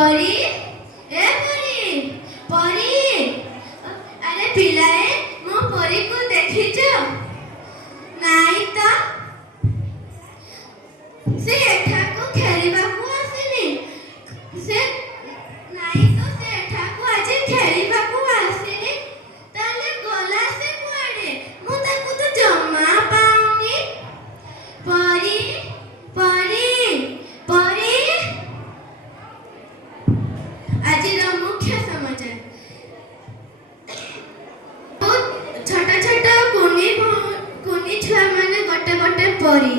परी ए परी परी अरे पिलाए मो परी को देखिछ नाई तो से एठा को खेलिबा को आसीनी से नाई तो से एठा को आज खेलिबा को आसीनी ताले गला से कुआडे मु ताकू तो जम्मा पाउनी परी परी परी आज मुख्य समाचार छोटा छोटा कुनी छुआ माने गोटे गोटे परी